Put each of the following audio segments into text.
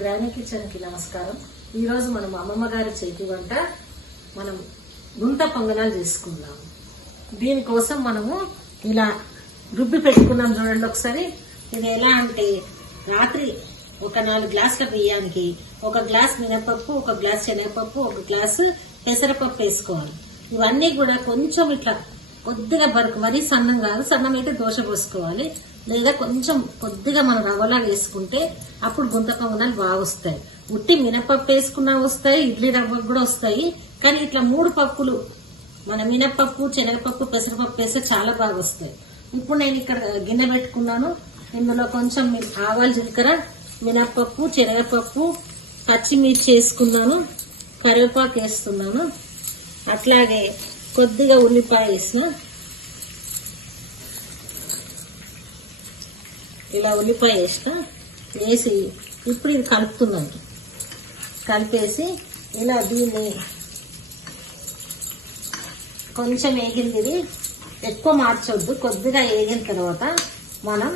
Granny kitchen కి నమస్కారం. ఈ రోజు మనం అమ్మమ్మ గారి చేతి వంట మనం గుంత పొంగనాలు చేసుకుందాం. దీనికోసం మనము ఇలా రుబ్బి పెట్టుకున్నాం చూడండి ఒకసారి. ఇది ఎలా అంటే రాత్రి ఒక 4 గ్లాసుల బియ్యానికి 1 గ్లాస్ మినపప్పు, 1 గ్లాస్ శనగపప్పు, 1 గ్లాసు పెసరపప్పు వేసుకోవాలి. ఇవన్నీ కూడా కొంచెం ఇట్లా కొద్దిగా బరుకు, మరీ సన్నం కాదు, సన్నం అయితే దోశ పోసుకోవాలి, లేదా కొంచెం కొద్దిగా మనం రవ్వలా వేసుకుంటే అప్పుడు గుంత పొంగనాలు బాగా వస్తాయి. ఉట్టి మినపప్పు వేసుకున్నా వస్తాయి, ఇడ్లీ రవ్వకు కూడా వస్తాయి. కానీ ఇట్లా 3 పప్పులు మన మినపప్పు, శనగపప్పు, పెసరపప్పు వేస్తే చాలా బాగా వస్తాయి. ఇప్పుడు నేను ఇక్కడ గిన్నె పెట్టుకున్నాను. ఇందులో కొంచెం ఆవాలు, జీలకర్ర, మినపప్పు, శనగపప్పు, పచ్చిమిర్చి వేసుకున్నాను, కరివేపాకు వేస్తున్నాను, అట్లాగే కొద్దిగా ఉల్లిపాయ వేసిన. ఇలా ఉల్లిపాయ వేసి ఇప్పుడు ఇది కలుపుతున్నాను. కలిపేసి ఇలా దీన్ని కొంచెం వేగింది, ఇది ఎక్కువ మార్చొద్దు, కొద్దిగా వేగిన తర్వాత మనం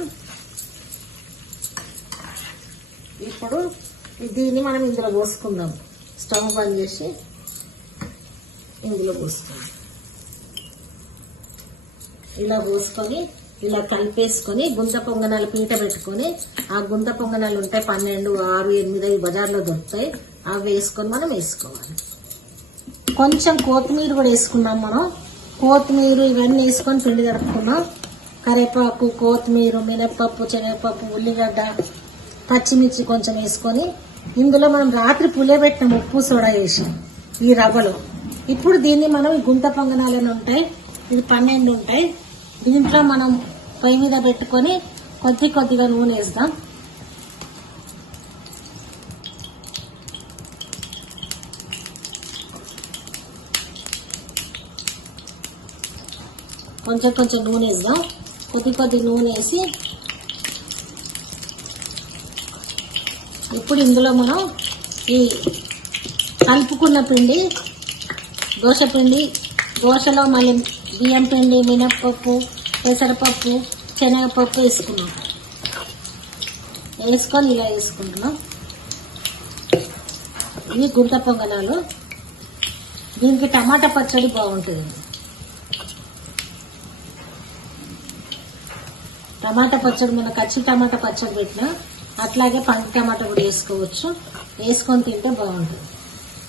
ఇప్పుడు దీన్ని మనం ఇందులో పోసుకుందాం. స్టవ్ బంద్ చేసి ఇందులో పోసుకుందాం. ఇలా పోసుకొని ఇలా కలిపేసుకొని గుంత పొంగనాలు పీట పెట్టుకొని, ఆ గుంత పొంగనాలు ఉంటాయి 12, 6, 8 బజార్లో దొరుకుతాయి, అవి వేసుకొని మనం వేసుకోవాలి. కొంచెం కొత్తిమీర కూడా వేసుకున్నాం. మనం కొత్తిమీర ఇవన్నీ వేసుకొని పిండి తడుపుకున్నాం. కరివేపాకు, కొత్తిమీర, మినపప్పు, శనగపప్పు, ఉల్లిగడ్డ, పచ్చిమిర్చి కొంచెం వేసుకొని ఇందులో మనం రాత్రి పులియబెట్టిన ఉప్పు సోడా వేసి ఈ రవ్వలో ఇప్పుడు దీన్ని మనం ఈ గుంత పొంగనాలని ఉంటాయి, ఇది 12 ఉంటాయి. దీంట్లో మనం పొయ్యి మీద పెట్టుకొని కొద్దిగా నూనె వేద్దాం. కొంచెం నూనె వేద్దాం. కొద్ది నూనె వేసి ఇప్పుడు ఇందులో మనం ఈ కలుపుకున్న పిండి, దోశ పిండి, దోశలో మళ్ళీ బియ్యం పిండి, మినప్పప్పు, పెసరపప్పు, శనగపప్పు వేసుకున్నాం. వేసుకొని ఇలా వేసుకుంటున్నాం. ఇవి గుంత పొంగనాలు. దీనికి టమాటా పచ్చడి బాగుంటుంది. టమాటా పచ్చడి మన కచ్చి టమాటా పచ్చడి పెట్టినా అట్లాగే పండు టమాటా కూడా వేసుకోవచ్చు. వేసుకొని తింటే బాగుంటుంది.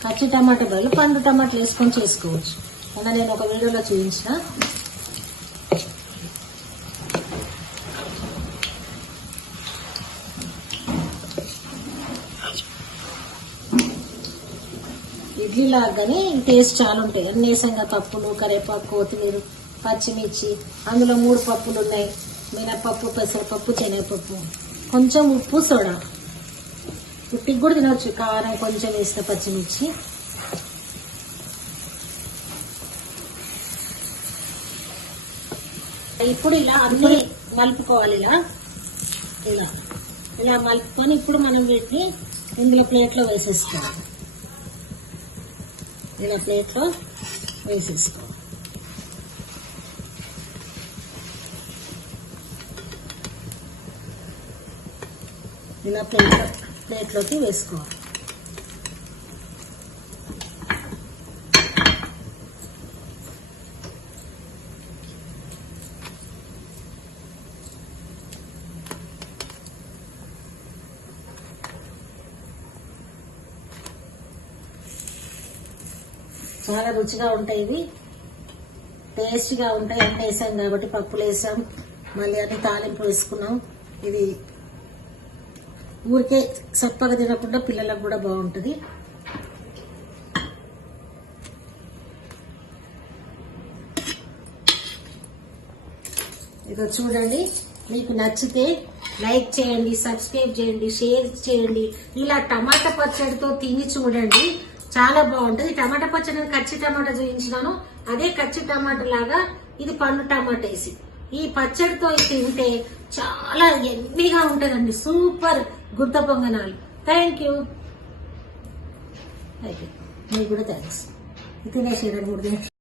కచ్చి టమాటా బదులు పండు టమాటాలు వేసుకొని చేసుకోవచ్చు. అలా నేను ఒక వీడియోలో చూపించిన. ఇడ్లీ లాగానే టేస్ట్ చాలా ఉంటాయి. అన్ని వేసంగా పప్పులు, కరివేపాకు, కొత్తిమీర, పచ్చిమిర్చి, అందులో 3 పప్పులు ఉన్నాయి, మినపప్పు, పెసరపప్పు, శనగపప్పు, కొంచెం ఉప్పు, సోడా. ఉట్టికి కూడా తినవచ్చు, కారం కొంచెం వేస్తే పచ్చిమిర్చి. ఇప్పుడు ఇలా అన్ని మలుపుకోవాలి. ఇలా మలుపుకొని ఇప్పుడు మనం వీటిని ఇందులో ప్లేట్లో వేసేసుకోవాలి. ఇలా ప్లేట్లో వేసేసుకోవాలి. ఇలా ప్లేట్లోకి వేసుకోవాలి. చాలా రుచిగా ఉంటాయి, ఇవి టేస్ట్గా ఉంటాయి. అన్నీ వేసాం కాబట్టి, పప్పులు వేసాం, మళ్ళీ అన్ని తాలింపు వేసుకున్నాం. ఇది ఊరికే సప్పగా తినకుండా పిల్లలకు కూడా బాగుంటుంది. ఇదో చూడండి, మీకు నచ్చితే లైక్ చేయండి, సబ్స్క్రైబ్ చేయండి, షేర్ చేయండి. ఇలా టమాటా పచ్చడితో తిని చూడండి, చాలా బాగుంటుంది. టమాటా పచ్చడి కచ్చి టమాటా చూపించినాను, అదే కచ్చి టమాటా లాగా ఇది పండు టమాటా వేసి ఈ పచ్చడితో తింటే చాలా ఎమ్మిగా ఉంటుందండి. సూపర్ గుంత పొంగనాలు. Thank you. మీకు కూడా థ్యాంక్స్. తినేసి 2-3 దిన